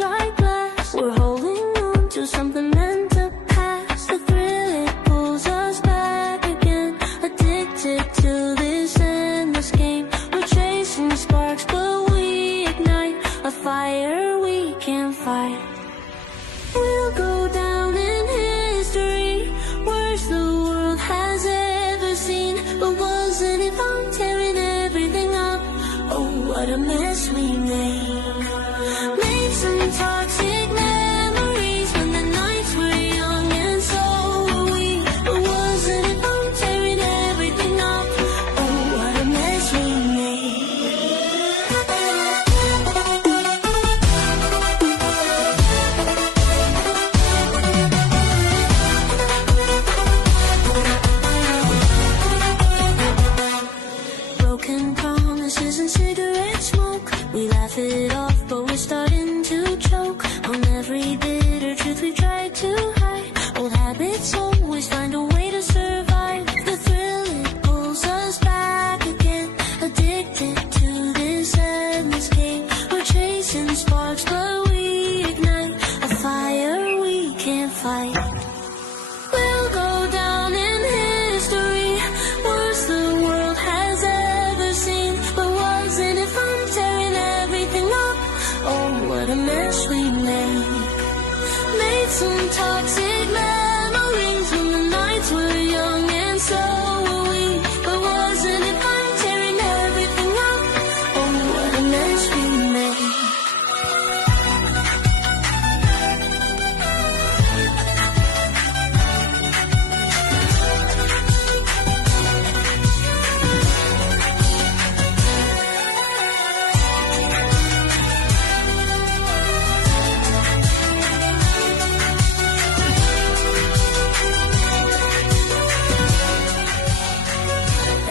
like glass. We're holding on to something meant to pass. The thrill, it pulls us back again. Addicted to this endless game. We're chasing sparks, but we ignite a fire we can't fight. We'll go down in history, worst the world has ever seen. But wasn't it fun tearing everything up? Oh, what a mess we made. Made some toxic memories when the nights were young and so were we. But wasn't it fun tearing everything up? Oh, what a mess we made. Broken promises and cigarette smoke. We laugh it off, but we're starting to choke on every bitter truth we tried to hide. Old habits always find a way to survive. The thrill, it pulls us back again. Addicted to this endless game. We're chasing sparks, but we ignite a fire we can't fight. We'll go down in history, worst the world has ever seen. But wasn't it fun tearing everything up? Oh, what a mess we made. Made some toxic memories when the nights were young and so were we. But wasn't it fun tearing everything up? Oh, what a mess we made.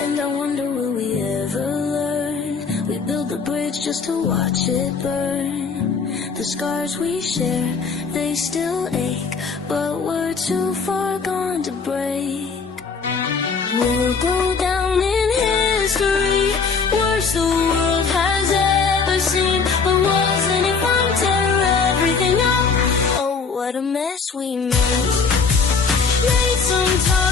And I wonder, will we ever learn? We build the bridge just to watch it burn. The scars we share, they still ache, but we're too far gone to break. We'll go down in history, worst the world has ever seen. But wasn't it fun to tear everything up? Oh, what a mess we made. Made some time.